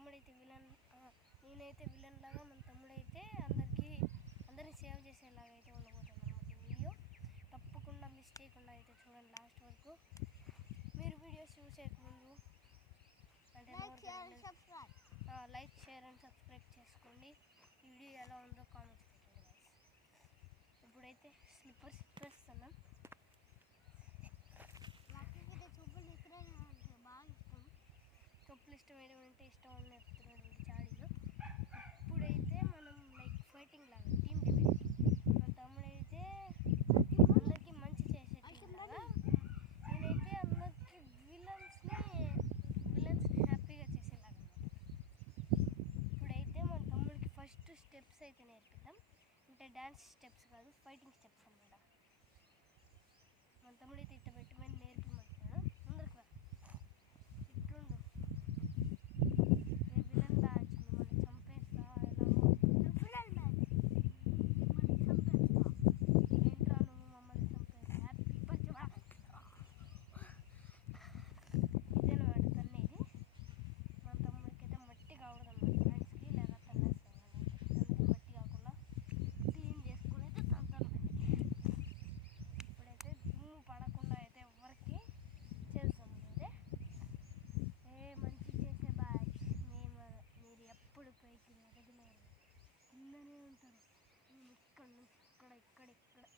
తమ్ముడైతే నేనైతే విలన్ లాగా, మన తమ్ముడైతే అందరిని సేవ్ చేసేలాగా అయితే ఉండబోతుంది అన్నమాట వీడియో. తప్పకుండా మిస్ చేయకుండా అయితే చూడండి లాస్ట్ వరకు. మీరు వీడియోస్ చూసేయకముందు అంటే లైక్, షేర్ అండ్ సబ్స్క్రైబ్ చేసుకోండి. వీడియో ఎలా ఉందో కామెంట్స్ పెట్టండి గైస్. ఇప్పుడైతే స్లిప్పర్స్ ఇప్పేస్తున్నాం. చెప్పులు ఇష్టమైన అంటే ఇష్టం అని చెప్తున్నాడు చాడీలో. ఇప్పుడైతే మనం లైక్ ఫైటింగ్ లాగా టీమ్ డిబేట్. మా తమ్ముడైతే అందరికీ మంచి చేసే టీం లాగా, నేనైతే అందరికీ విలన్స్ హ్యాపీగా చేసేలాగా. ఇప్పుడైతే మన తమ్ముడికి ఫస్ట్ స్టెప్స్ అయితే నేర్పిద్దాం. అంటే డ్యాన్స్ స్టెప్స్ కాదు, ఫైటింగ్ స్టెప్స్ అన్నమాట. మన తమ్ముడైతే ఇట్ట పెట్టమని నేర్పిమంటున్నాడు. అందరికి ఇట్లుండు, విలన్ బ్యాచ్ మిమ్మల్ని చంపేస్తా. ఏంట్రా నువ్వు మమ్మల్ని చంపేస్తా, హ్యాపీ బర్త్డే. ఇదేనమాట తన్నేది. మన తమ్ముడికి అయితే మట్టి కాకూడదన్నమాట హ్యాండ్స్కి, లేదా తన్నేస్తాం. అందుకే మట్టి కాకుండా క్లీన్ చేసుకుని అయితే తంతానండి. ఇప్పుడైతే దుమ్ము పడకుండా అయితే ఎవరికి చేస్తాం. అయితే మంచి చేసే బ్యాచ్ మీరు ఎప్పుడు పైకి ఎదగలేరు, కిందనే ఉంటారు. నేను ఇక్కడ నుంచి ఇక్కడ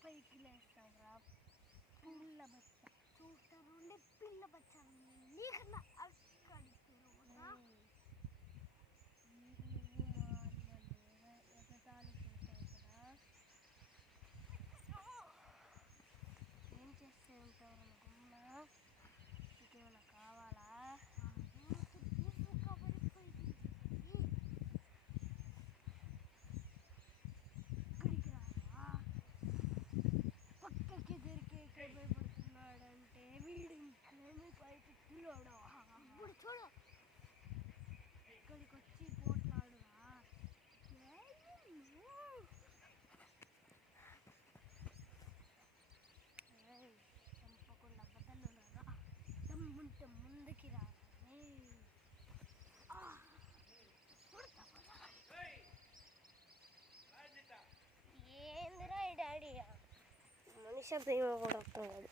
పైకి లేస్తాం రా పిల్ల బచ్చ. చూస్తారు పిల్ల బచ్చ నీకన్నా అక్కడికి ఎగతాళి చేశావు కదా, ఏం చేస్తే ఉంటావు అనుకున్నా. ఇంకేమైనా కావాలా? ఇక్కడికి రావా? పక్కకి దొరికే భయపడుతున్నాడంటే వీడు ఇంకేమీ పైకి పిల్లోడా. ఇప్పుడు చూడు, ఇక్కడికి వచ్చి పోట్లాడురా. చంపకుండా బదలురా, దమ్ముంటే ముందుకి రా. ఏందిరా డాడీ, మనిషి ప్రేమ కూడా అర్థం కాదు.